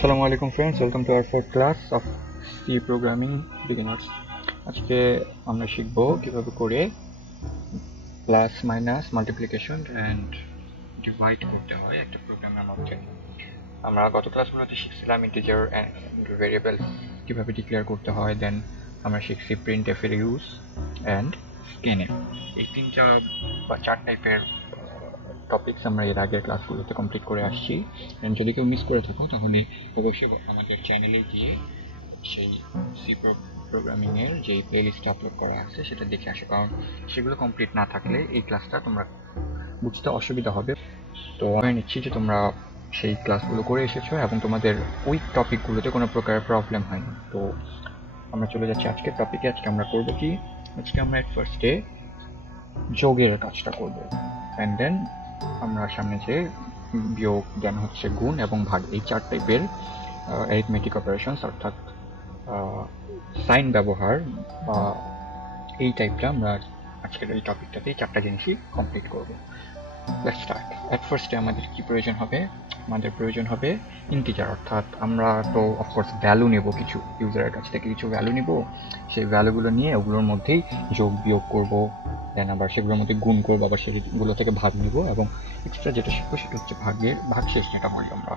আসসালামু আলাইকুম friends, welcome to our fourth class of C programming beginners. আজকে আমরা শিখব কিভাবে করে plus minus multiplication and divide করতে হয় একটা প্রোগ্রামের মধ্যে। আমরা গত ক্লাসগুলোতে শিখছিলাম ইন্টিজার অ্যান্ড ভেরিয়েবলস কিভাবে ডিক্লেয়ার করতে হয়, দেন আমরা শিখছি প্রিন্টএফ এর ইউজ অ্যান্ড স্ক্যানএফ। এই তিনটা বা চার টাইপের টপিকস আমরা এর আগের ক্লাসগুলোতে কমপ্লিট করে আসছি। যদি কেউ মিস করে থাকো তাহলে অবশ্যই আমাদের চ্যানেলে গিয়ে সেই সি প্রোগ্রামিংয়ের যেই প্লেলিস্ট আপলোড করা আছে সেটা দেখে আসো, কারণ সেগুলো কমপ্লিট না থাকলে এই ক্লাসটা তোমরা বুঝতে অসুবিধা হবে। তো আমি নিচ্ছি যে তোমরা সেই ক্লাসগুলো করে এসেছো এবং তোমাদের ওই টপিকগুলোতে কোনো প্রকারের প্রবলেম হয়নি। তো আমরা চলে যাচ্ছি আজকের টপিকে। আজকে আমরা করবো কি, আজকে আমরা এট ফার্স্টে যোগের কাজটা করবো, অ্যান্ড দেন আমরা সামনে যে বিয়োগ, দেন হচ্ছে গুণ এবং ভাগ, এই চার টাইপের অ্যারিথমেটিক অপারেশনস অর্থাৎ সাইন ব্যবহার বা এই টাইপটা আমরা আজকের এই টপিকটাতে চারটা জিনিসই কমপ্লিট করবো। Let's start. অ্যাট ফার্স্টে আমাদের কি প্রয়োজন হবে? আমাদের প্রয়োজন হবে ইন্টিজার, অর্থাৎ আমরা তো অফকোর্স ভ্যালু নেব, কিছু ইউজারের কাছ থেকে কিছু ভ্যালু নিব, সেই ভ্যালুগুলো নিয়ে ওগুলোর মধ্যেই যোগ বিয়োগ করব, দেন আবার সেগুলোর মধ্যে গুণ করবো, আবার সেগুলো থেকে ভাগ নিব, এবং এক্সট্রা যেটা শিখবো সেটা হচ্ছে ভাগশেষ যেটা হয় আমরা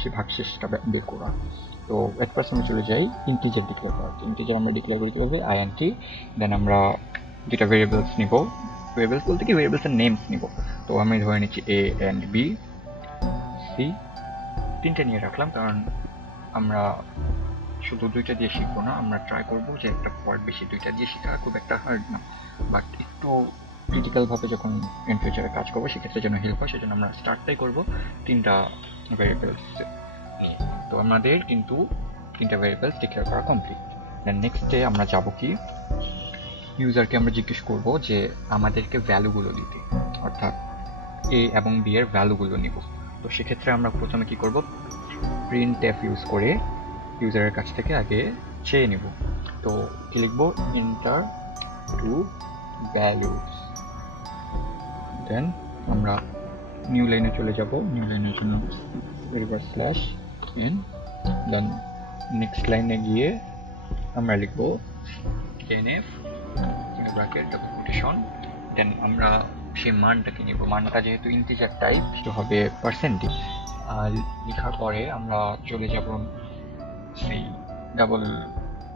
সেই ভাগশেষটা বের করা। তো এট ফার্স্ট আমি চলে যাই ইন্টিজার ডিক্লেয়ার করা। ইন্টিজার আমরা ডিক্লেয়ার করতে হবে আইএনটি, দেন আমরা যেটা ভেরিয়েবলস নিব, ভেরিয়েবলস বলতে কি ভেরিয়েবলসের নেমস নিব। তো আমি ধরে নিচ্ছি এ অ্যান্ড বি, সি, তিনটে নিয়ে রাখলাম কারণ আমরা শুধু দুইটা দিয়ে শিখবো না, আমরা ট্রাই করবো যে একটা ওয়ার্ড বেশি দুইটা দিয়ে শেখা খুব একটা হার্ড না, বাট একটু ক্রিটিক্যালভাবে যখন ইন ফিউচারে কাজ করবো সেক্ষেত্রে যেন হেল্প হয়, সেজন্য আমরা স্টার্টটাই করবো তিনটা ভেরিয়েবলস। তো আমাদের কিন্তু তিনটা ভেরিয়েবলস ডিক্লেয়ার করা কমপ্লিট। দেন নেক্সট ডে আমরা যাবো কি, ইউজারকে আমরা জিজ্ঞেস করবো যে আমাদেরকে ভ্যালুগুলো দিতে, অর্থাৎ এ এবং বি এর ভ্যালুগুলো নিব। তো সেক্ষেত্রে আমরা প্রথমে কি করব, প্রিন্টএফ ইউজ করে ইউজারের কাছ থেকে আগে চেয়ে নিব। তো কি লিখবো, ইন্টার টু ভ্যালুস, দেন আমরা নিউ লাইনে চলে যাব। নিউ লাইনের জন্য reverse slash N, then next লাইনে গিয়ে আমরা লিখবো এনএফ ব্র্যাকেট ডাবল কোটেশন, দেন আমরা সেই মানটাকে নিব। মানটা যেহেতু ইন্টিজার টাইপ সেটা হবে পার্সেন্টেজ। আর লেখার পরে আমরা চলে যাব সেই ডাবল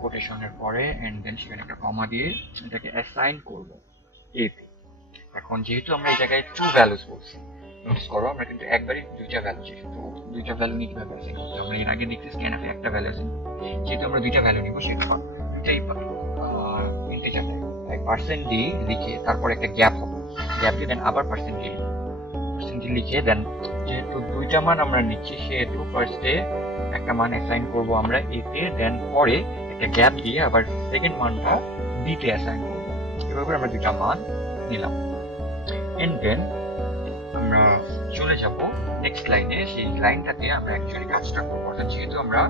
কোটেশনের পরে, এন্ড দেন সেখানে একটা কমা দিয়ে এটাকে অ্যাসাইন করব এতে। এখন যেহেতু আমরা এই জায়গায় টু ভ্যালুস বলছি, নোটিস করো আমরা কিন্তু একবারই দুইটা ভ্যালু চাই। তো দুইটা ভ্যালু নিয়ে কিভাবে অ্যাসাইন করতে, আমরা এর আগে দেখছি স্ক্যানএফে একটা ভ্যালু আছে, যেহেতু আমরা দুইটা ভ্যালু নিব সেটা দুইটাই ইন্টিজার টাইপ। পার্সেন্ট ডি লিখে তারপর একটা গ্যাপ হবে, গ্যাপ দিয়ে দেন আবার পার্সেন্ট ডি লিখে, দেন যেহেতু দুইটা মান আমরা নিচ্ছি সেহেতু ফার্স্টে একটা মান অ্যাসাইন করব আমরা এতে, দেন পরে একটা গ্যাপ দিয়ে আবার সেকেন্ড মানটা বিতে অ্যাসাইন করব। এভাবে আমরা দুইটা মান নিলাম, এন্ড দেন আমরা চলে যাব নেক্সট লাইনে। সেই লাইনটাতে আমরা অ্যাকচুয়ালি কাজটা করবো, অর্থাৎ যেহেতু আমরা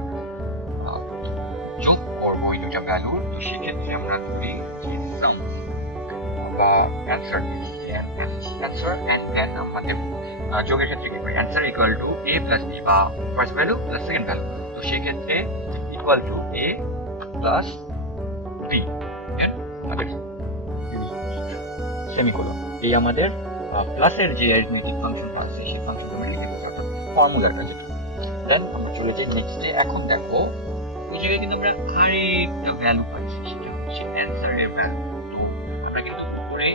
যোগ করবো ওই দুটা ভ্যালু, তো সেক্ষেত্রে আমরা ধরি যে সাম বা অ্যান্সার অ্যান্ড দেন আমাদের যোগের ক্ষেত্রে কি করি, answer equal to a plus b বা first value plus second value. তো সেক্ষেত্রে equal to a plus b, then আমাদের সেমিকোলন। এই আমাদের প্লাসের যে অ্যারিথমেটিক ফাংশনটা আছে সেই ফাংশনটা আমরা লিখে দেবো, অর্থাৎ ফর্মুলাটা যেটা। দেন আমরা চলে যাই নেক্সটে। এখন দেখো ওই জায়গায় কিন্তু আমরা আরেকটা ভ্যালু পাচ্ছি, সেটা হচ্ছে অ্যান্সারের ভ্যালু। তো আমরা কিন্তু উপরে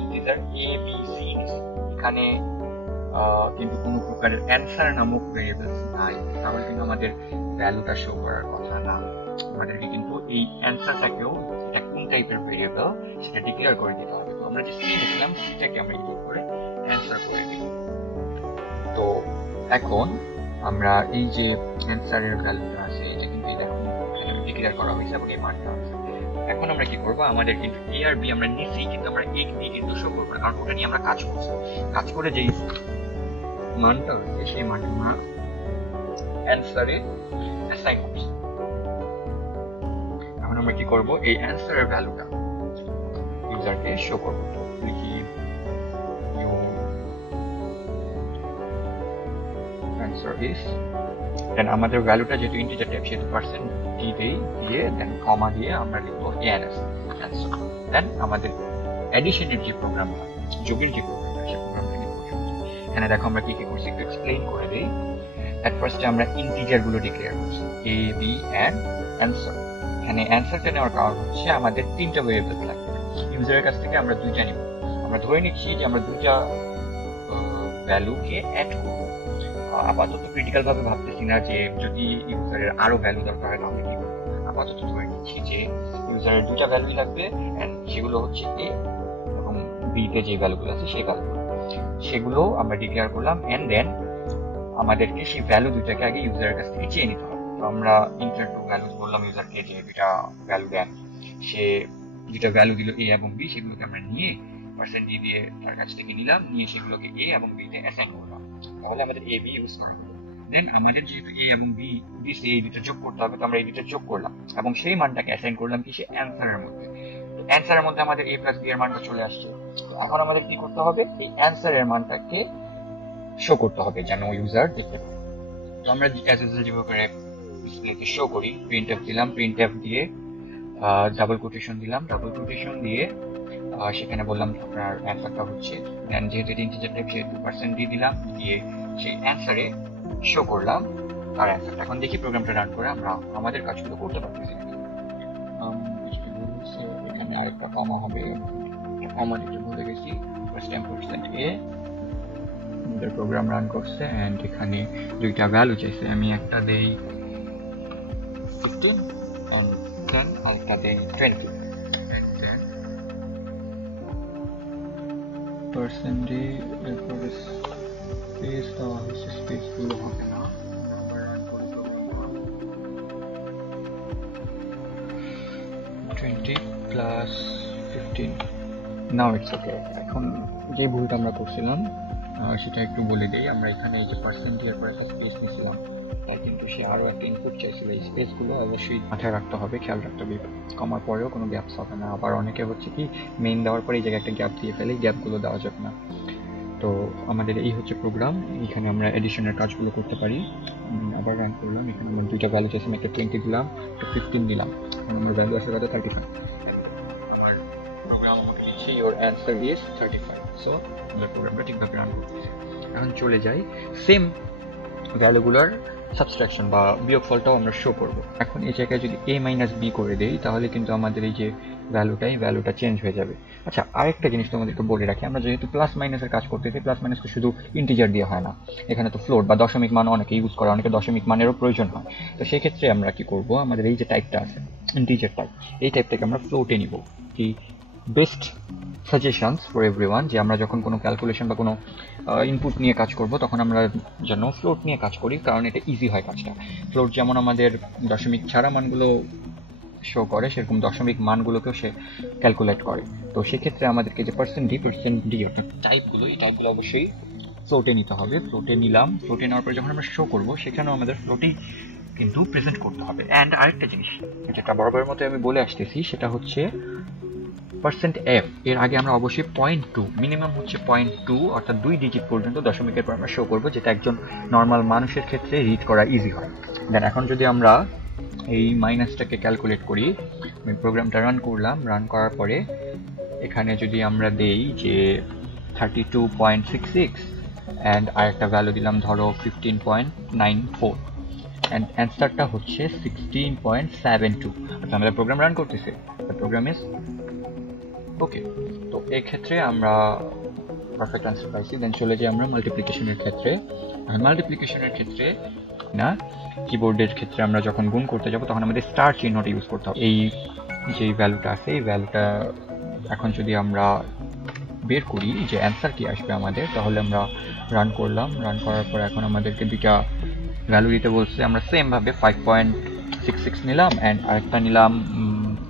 ইন্টিজার এ বি সি, এখানে কিন্তু কোনো প্রকারের অ্যান্সার নামক ভেরিয়েবলস নাই, তাহলে কিন্তু আমাদের ভ্যালুটা শো করার কথা না। আমাদেরকে কিন্তু এই অ্যান্সারটাকেও এটা কোন টাইপের ভেরিয়েবল সেটা ডিক্লেয়ার করে দিতে হবে। তো আমরা যে সি লিখলাম সেটাকে আমরা ইনপুট করে অ্যান্সার করে দিব। তো এখন আমরা এই যে অ্যান্সারের ভ্যালুটা আছে এটা কিন্তু দেখুন এখানে ডিক্লেয়ার করা হয়েছে এবং এই মানটা আছে। এখন আমরা কি করবো, আমাদের কিন্তু এ আর বি আমরা নিচ্ছি, কিন্তু আমরা এ দিয়ে কিন্তু শো করবো না, কারণ ওটা নিয়ে আমরা কাজ করছি। কাজ করে যেই মানটা হচ্ছে সেই মানটা আমরা অ্যান্সারে অ্যাসাইন করছি। এখন আমরা কি করবো, এই অ্যান্সারের ভ্যালুটা ইউজারকে শো করবো। তো লিখি answer is, দেন আমাদের ভ্যালুটা যেহেতু ইন্টিজার টাইপ সেহেতু পার্সেন্ট ডি দিয়ে দেন কমা দিয়ে আমরা লিখবো ans answer। দেন আমাদের অ্যাডিশনের যে প্রোগ্রামটা, যোগের যে প্রোগ্রামটা, সেই প্রোগ্রামটা লিখবো। এখানে দেখো আমরা কি কি করছি একটু এক্সপ্লেইন করে দিই। এট ফার্স্টে আমরা ইন্টিজার গুলো ডিক্লেয়ার করছি a b and answer। এখানে অ্যান্সারটা নেওয়ার কারণ হচ্ছে আমাদের 3টা ভেরিয়েবলস লাগবে। ইউজারের কাছ থেকে আমরা 2টা নিব। আমরা ধরে নিচ্ছি যে আমরা 2টা ভ্যালুকে অ্যাড করব। আপাতত ক্রিটিক্যাল ভাবে ভাবতেছি না যে যদি ইউজারের আরো ভ্যালু দরকার হয় তাহলে কি করব। আপাতত ধরে নিচ্ছি যে ইউজারের 2টা ভ্যালুই লাগবে এন্ড সেগুলো হচ্ছে a এবং b তে যে ভ্যালুগুলো আছে সেই ভ্যালুগুলো, সেগুলো আমরা ডিক্লেয়ার করলাম এন্ড দেন আমাদেরকে সেই ভ্যালু 2টাকে আগে ইউজারের কাছ থেকে চেয়ে নিতে হবে। তো আমরা ইন্টার টু ভ্যালুস বললাম ইউজারকে যে 2টা ভ্যালু দেন, সে 2টা ভ্যালু দিল a এবং b, সেগুলোকে আমরা নিয়ে পার্সেন্ট ডি দিয়ে তার কাছ থেকে নিলাম, নিয়ে সেগুলোকে a এবং b তে অ্যাসাইন করলাম। তাহলে আমাদের a b ইউজ করা হলো। দেন আমাদের যেহেতু a এবং b দিছে, এই দুটো যোগ করতে হবে, তো আমরা এই দুটো যোগ করলাম এবং সেই মানটাকে অ্যাসাইন করলাম কি, সে অ্যানসারের মধ্যে। তো অ্যানসারের মধ্যে আমাদের a প্লাস b এর মানটা চলে আসছে। তো এখন আমাদের কি করতে হবে, এই অ্যানসারের মানটাকে শো করতে হবে যেন ইউজার দেখতে পায়। তো আমরা অ্যাজ ইউজুয়াল যেভাবে করে ডিসপ্লেতে শো করি, প্রিন্টএফ দিলাম, প্রিন্টএফ দিয়ে ডাবল কোটেশন দিলাম, ডাবল কোটেশন দিয়ে সেখানে বললাম আপনার অ্যান্সারটা হচ্ছে, দেন যেহেতু এটা ইন্টিজার টাইপ সেহেতু পার্সেন্ট ডি দিলাম, দিয়ে সেই অ্যান্সারে শো করলাম আর অ্যান্সারটা। এখন দেখি প্রোগ্রামটা রান করে আমরা আমাদের কাজগুলো করতে পারতেছি। এখানে আরেকটা কমা হবে, কমা দিতে ভুলে গেছি, ফার্স্ট টাইম %a আমাদের প্রোগ্রাম রান করছে এন্ড এখানে 2টা ভ্যালু চাইছে। আমি একটা দেই 15 এন্ড দেন আরেকটা দেই 20। % এরপরে স্পেস দেওয়া হচ্ছে, স্পেস গুলো হবে না, আমরা রান করে program 20 plus 15। Now it's okay. এখন যে ভুলটা আমরা করছিলাম সেটা একটু বলে দিই। আমরা এখানে এই যে পার্সেন্ট এর পরে একটা স্পেস নিয়েছিলাম, তাই কিন্তু সে আরো একটা ইনপুট চাইছিল। এই স্পেস গুলো অবশ্যই মাথায় রাখতে হবে, খেয়াল রাখতে হবে, কমার পরেও কোনো গ্যাপস হবে না। আবার অনেকে হচ্ছে কি মেইন দেওয়ার পরে এই জায়গায় একটা গ্যাপ দিয়ে ফেলে, গ্যাপগুলো দেওয়া যাবে না। তো আমাদের এই হচ্ছে প্রোগ্রাম, এখানে আমরা এডিশনের কাজগুলো করতে পারি। আবার রান করলাম, এখানে আমরা 2টা ভ্যালু চাইছি, একটা 20 দিলাম, একটা 15 দিলাম, আমার ভ্যালু আসে কত 35। প্রোগ্রাম আমাকে দিচ্ছে your answer is 35। সো আমরা প্রোগ্রামটা ঠিকভাবে রান করতেছি। এখন চলে যাই সেম ভ্যালুগুলোর সাবট্রাকশন বা বিয়োগফলটাও আমরা শো করব। এখন এই জায়গায় যদি a মাইনাস b করে দেই তাহলে কিন্তু আমাদের এই যে ভ্যালুটা চেঞ্জ হয়ে যাবে। আচ্ছা, আরেকটা জিনিস তোমাদেরকে বলে রাখি, আমরা যেহেতু প্লাস মাইনাসের কাজ করতেছি, প্লাস মাইনাসকে শুধু ইন্টিজার দিয়ে হয় না, এখানে তো ফ্লোট বা দশমিক মান অনেকে ইউজ করে, অনেকে দশমিক মানেরও প্রয়োজন হয়। তো সেই ক্ষেত্রে আমরা কি করব, আমাদের এই যে টাইপটা আছে ইন্টিজার টাইপ, এই টাইপটাকে আমরা ফ্লোটে নিব। কি বেস্ট সাজেশনস ফর এভরিওয়ান, যে আমরা যখন কোনো ক্যালকুলেশন বা কোনো ইনপুট নিয়ে কাজ করব তখন আমরা যেন ফ্লোট নিয়ে কাজ করি, কারণ এটা ইজি হয় কাজটা। ফ্লোট যেমন আমাদের দশমিক ছাড়া মানগুলো শো করে, সেরকম দশমিক মানগুলোকেও সে ক্যালকুলেট করে। তো সেক্ষেত্রে আমাদেরকে যে % ডি অর্থাৎ টাইপগুলো, এই টাইপগুলো অবশ্যই ফ্লোটে নিতে হবে। ফ্লোটে নিলাম, ফ্লোটে নেওয়ার পর যখন আমরা শো করব সেখানেও আমাদের ফ্লোটেই কিন্তু প্রেজেন্ট করতে হবে। অ্যান্ড আরেকটা জিনিস যেটা বরাবরের মতো আমি বলে আসতেছি, সেটা হচ্ছে %f এর আগে আমরা অবশ্যই 0.2, মিনিমাম হচ্ছে 0.2 অর্থাৎ 2 ডিজিট পর্যন্ত দশমিকের পর আমরা শো করবো, যেটা একজন নর্মাল মানুষের ক্ষেত্রে রিড করা ইজি হয়। দেন এখন যদি আমরা এই মাইনাসটাকে ক্যালকুলেট করি, আমি প্রোগ্রামটা রান করলাম, রান করার পরে এখানে যদি আমরা দেই যে 32.66 অ্যান্ড আরেকটা ভ্যালু দিলাম ধরো 15.94 অ্যান্ড অ্যান্সারটা হচ্ছে 16.72। আচ্ছা, আমাদের প্রোগ্রাম রান করতেছে, প্রোগ্রাম ইজ ওকে। তো এই ক্ষেত্রে আমরা পারফেক্ট আনসার পাইছি। দেন চলে যাই আমরা মাল্টিপ্লিকেশনের ক্ষেত্রে। মাল্টিপ্লিকেশনের ক্ষেত্রে না, কিবোর্ডের ক্ষেত্রে আমরা যখন গুণ করতে যাব তখন আমাদের স্টার চিহ্নটা ইউজ করতে হবে। এই যে ভ্যালুটা আছে, এই ভ্যালুটা এখন যদি আমরা বের করি যে অ্যান্সার কি আসবে আমাদের, তাহলে আমরা রান করলাম, রান করার পর এখন আমাদেরকে 2টা ভ্যালু দিতে বলছে। আমরা সেম ভাবে 5.66 নিলাম অ্যান্ড আরেকটা নিলাম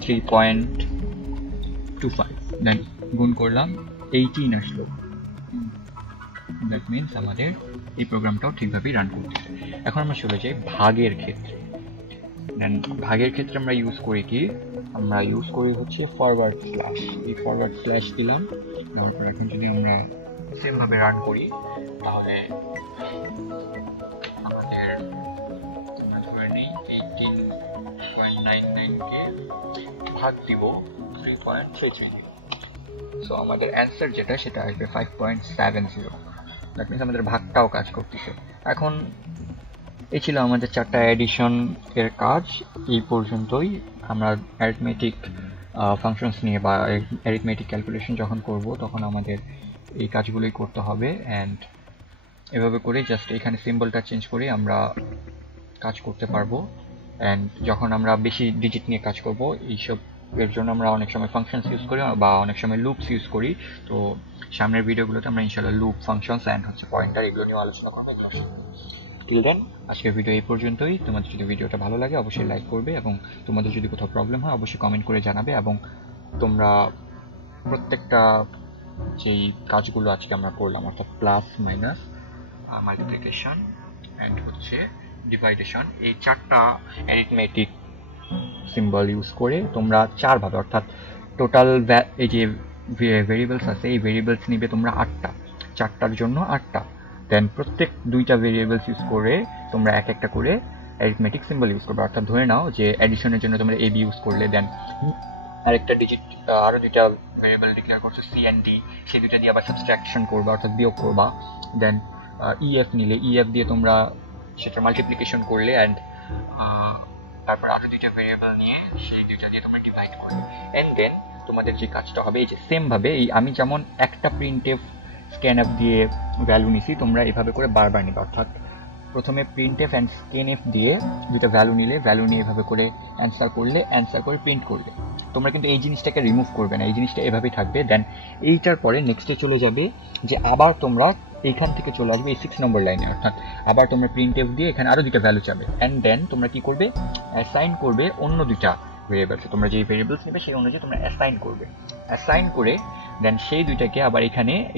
3.25, দেন গুণ করলাম 18 আসলো। দ্যাট মিনস আমাদের এই প্রোগ্রামটাও ঠিকভাবেই রান করতেছে। এখন আমরা চলে যাই ভাগের ক্ষেত্রে। ভাগের ক্ষেত্রে আমরা ইউজ করি কি, আমরা ইউজ করি হচ্ছে ফরওয়ার্ড স্ল্যাশ। এই ফরওয়ার্ড স্ল্যাশ দিলাম, তারপর এখন যদি আমরা সেম ভাবে রান করি তাহলে 599কে ভাগ দিব 3.33 দিয়ে। সো আমাদের অ্যান্সার যেটা সেটা আসবে 5.70। দ্যাট মিনস আমাদের ভাগটাও কাজ করতেছে। এখন এই ছিল আমাদের 4টা এডিশন এর কাজ। এই পর্যন্তই। আমরা অ্যারিথমেটিক ফাংশনস নিয়ে বা অ্যারিথমেটিক ক্যালকুলেশন যখন করব তখন আমাদের এই কাজগুলোই করতে হবে। অ্যান্ড এভাবে করে জাস্ট এখানে সিম্বলটা চেঞ্জ করে আমরা কাজ করতে পারবো। অ্যান্ড যখন আমরা বেশি ডিজিট নিয়ে কাজ করব এইসব এর জন্য আমরা অনেক সময় ফাংশনস ইউজ করি বা অনেক সময় লুপস ইউজ করি। তো সামনের ভিডিওগুলোতে আমরা ইনশাআল্লাহ লুপ, ফাংশনস অ্যান্ড পয়েন্টার এগুলো নিয়ে আলোচনা করবো। টিল দেন আজকের ভিডিও এই পর্যন্তই। তোমাদের যদি ভিডিওটা ভালো লাগে অবশ্যই লাইক করবে, এবং তোমাদের যদি কোথাও প্রবলেম হয় অবশ্যই কমেন্ট করে জানাবে। এবং তোমরা প্রত্যেকটা যেই কাজগুলো আজকে আমরা করলাম, অর্থাৎ প্লাস, মাইনাস, মাল্টিপ্লিকেশন অ্যান্ড ডিভাইডেশন, এই 4টা অ্যারিথমেটিক সিম্বল ইউজ করে তোমরা 4 ভাবে, অর্থাৎ টোটাল এই যে ভেরিয়েবলস আছে এই ভেরিয়েবলস নিবে তোমরা 8টা, 4টার জন্য 8টা। দেন প্রত্যেক 2টা ভেরিয়েবলস ইউজ করে তোমরা একটা করে অ্যারিথমেটিক সিম্বল ইউজ করবে। অর্থাৎ ধরে নাও যে অ্যাডিশনের জন্য তোমরা এবি ইউজ করলে, দেন আরেকটা ডিজিট আরও 2টা ভেরিয়েবল ডিক্লেয়ার করছো সি অ্যান্ড ডি, সেই 2টা দিয়ে আবার সাবস্ট্রাকশন করবা অর্থাৎ বিয়োগ করবা। দেন ইএফ নিলে ইএফ দিয়ে তোমরা সেটা মাল্টিপ্লিকেশন করলে, অ্যান্ড তারপর আরও 2টা ভেরিয়েবল নিয়ে সেই 2টা দিয়ে তোমরা ডিভাইড করবে। অ্যান্ড দেন তোমাদের যে কাজটা হবে এই যে সেমভাবে এই আমি যেমন একটা প্রিন্টএফ স্ক্যানএফ দিয়ে ভ্যালু নিছি, তোমরা এভাবে করে বারবার নিবে। অর্থাৎ প্রথমে প্রিন্টএফ অ্যান্ড স্ক্যানএফ দিয়ে 2টা ভ্যালু নিলে, ভ্যালু নিয়ে এভাবে করে অ্যান্সার করলে, অ্যান্সার করে প্রিন্ট করলে। তোমরা কিন্তু এই জিনিসটাকে রিমুভ করবে না, এই জিনিসটা এভাবেই থাকবে। দেন এইটার পরে নেক্সটে চলে যাবে যে আবার তোমরা এইখান থেকে চলে আসবে এই 6 নম্বর লাইনে, অর্থাৎ আবার তোমরা প্রিন্টএফ দিয়ে এখানে আরও 2টা ভ্যালু চাবে। অ্যান্ড দেন তোমরা কি করবে, অ্যাসাইন করবে অন্য 2টা ভেরিয়েবলস। তোমরা যেই ভেরিয়েবলস নেবে সেই অনুযায়ী তোমরা অ্যাসাইন করবে। অ্যাসাইন করে দেন সেই 2টাকে আবার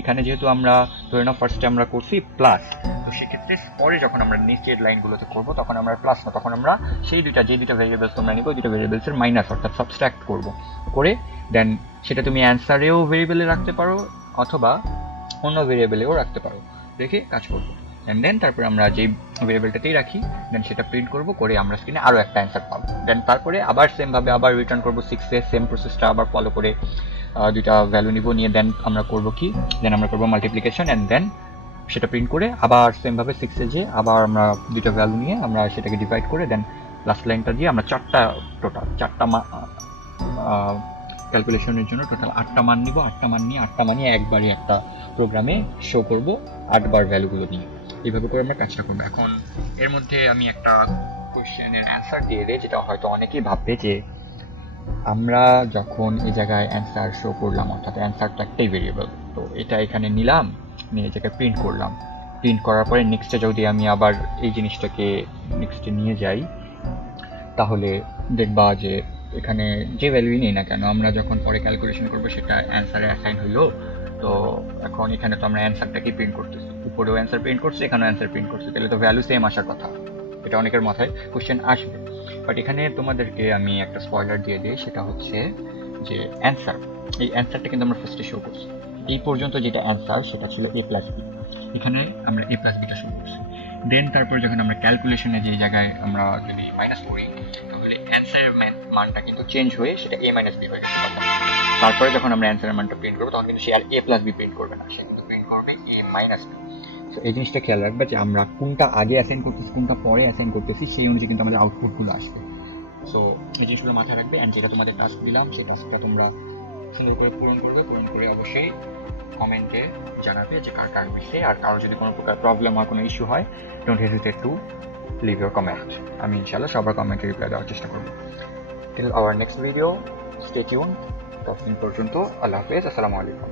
এখানে যেহেতু আমরা ধরে নাও ফার্স্টে আমরা করছি প্লাস, তো সেক্ষেত্রে পরে যখন আমরা নিচের লাইনগুলোতে করবো তখন আমরা প্লাস না, তখন আমরা সেই যে 2টা ভেরিয়েবলস তোমরা নিবে ওই 2টা ভেরিয়েবলসের মাইনাস অর্থাৎ সাবস্ট্রাক্ট করবো করে। দেন সেটা তুমি অ্যান্সারেও ভেরিয়েবলে রাখতে পারো অথবা অন্য ভেরিয়েবলেও রাখতে পারো, রেখে কাজ করবো। অ্যান্ড দেন তারপরে আমরা যেই ভেরিয়েবলটাতেই রাখি দেন সেটা প্রিন্ট করবো করে আমরা স্ক্রিনে আরও একটা অ্যান্সার পাবো। দেন তারপরে আবার সেমভাবে আবার রিটার্ন করবো 6-এ, সেম প্রসেসটা আবার ফলো করে 2টা ভ্যালু নিব, নিয়ে দেন আমরা করবো কি, দেন আমরা করবো মাল্টিপ্লিকেশন অ্যান্ড দেন সেটা প্রিন্ট করে আবার সেমভাবে 6-এ যে আবার আমরা 2টা ভ্যালু নিয়ে আমরা সেটাকে ডিভাইড করে দেন লাস্ট লাইনটা দিয়ে আমরা 4টা ক্যালকুলেশনের জন্য টোটাল 8টা মান নিব। 8টা মান নিয়ে একবারই একটা প্রোগ্রামে শো করব 8 বার ভ্যালুগুলো নিয়ে। এইভাবে করে আমরা কাজটা করবো। এখন এর মধ্যে আমি একটা কোশ্চেনের অ্যান্সার দিয়ে দিই, যেটা হয়তো অনেকেই ভাববে যে আমরা যখন এই জায়গায় অ্যান্সার শো করলাম, অর্থাৎ অ্যান্সার তো একটাই ভেরিয়েবল, তো এটা এখানে নিলাম, নিয়ে এই জায়গায় প্রিন্ট করলাম। প্রিন্ট করার পরে নেক্সটে যদি আমি আবার এই জিনিসটাকে নেক্সটে নিয়ে যাই তাহলে দেখবা যে এখানে যে ভ্যালুই নেই না কেন আমরা যখন পরে ক্যালকুলেশন করবো সেটা অ্যান্সারে অ্যাসাইন হইলো। তো এখন এখানে তো আমরা অ্যান্সারটাকে প্রিন্ট করতেছি, উপরেও অ্যান্সার প্রিন্ট করছি, এখানেও অ্যান্সার প্রিন্ট করছি, তাহলে তো ভ্যালু সেম আসার কথা। এটা অনেকের মাথায় কোশ্চেন আসবে, বাট এখানে তোমাদেরকে আমি একটা স্পয়লার দিয়ে দিই, সেটা হচ্ছে যে অ্যান্সার, এই অ্যান্সারটা কিন্তু আমরা ফার্স্টে শো করছি। এই পর্যন্ত যেটা অ্যান্সার সেটা ছিল a প্লাস বি, এখানে আমরা a প্লাস বিটা শো করছি। দেন তারপর যখন আমরা ক্যালকুলেশনে যে জায়গায় আমরা যদি মাইনাস করি তাহলে অ্যান্সারের মানটা কিন্তু চেঞ্জ হয়ে সেটা a মাইনাস বি হয়ে যাবে। তারপরে যখন আমরা অ্যান্সারের মানটা প্রিন্ট করবো তখন কিন্তু সে আর a প্লাস বি প্রিন্ট করবে না, সে কিন্তু প্রিন্ট করবে a মাইনাস বি। তো এই জিনিসটা খেয়াল রাখবে যে আমরা কোনটা আগে অ্যাসাইন করতেছি কোনটা পরে অ্যাসাইন করতেছি সেই অনুযায়ী কিন্তু আমাদের আউটপুটগুলো আসবে। সো এই জিনিসগুলো মাথায় রাখবে। অ্যান্ড যেটা তোমাদের টাস্ক দিলাম সেই টাস্কটা তোমরা সুন্দর করে পূরণ করবে। পূরণ করে অবশ্যই কমেন্টে জানাবে যে কার কার বিষয়ে, আর কারো যদি কোনো প্রকার প্রবলেম আর কোনো ইস্যু হয় don't hesitate to leave your comment. আমি ইনশাআল্লাহ সবার কমেন্টে রিপ্লাই দেওয়ার চেষ্টা করবো। Till our next video, stay tune. ততদিন পর্যন্ত আল্লাহ হাফেজ, আসসালামু আলাইকুম।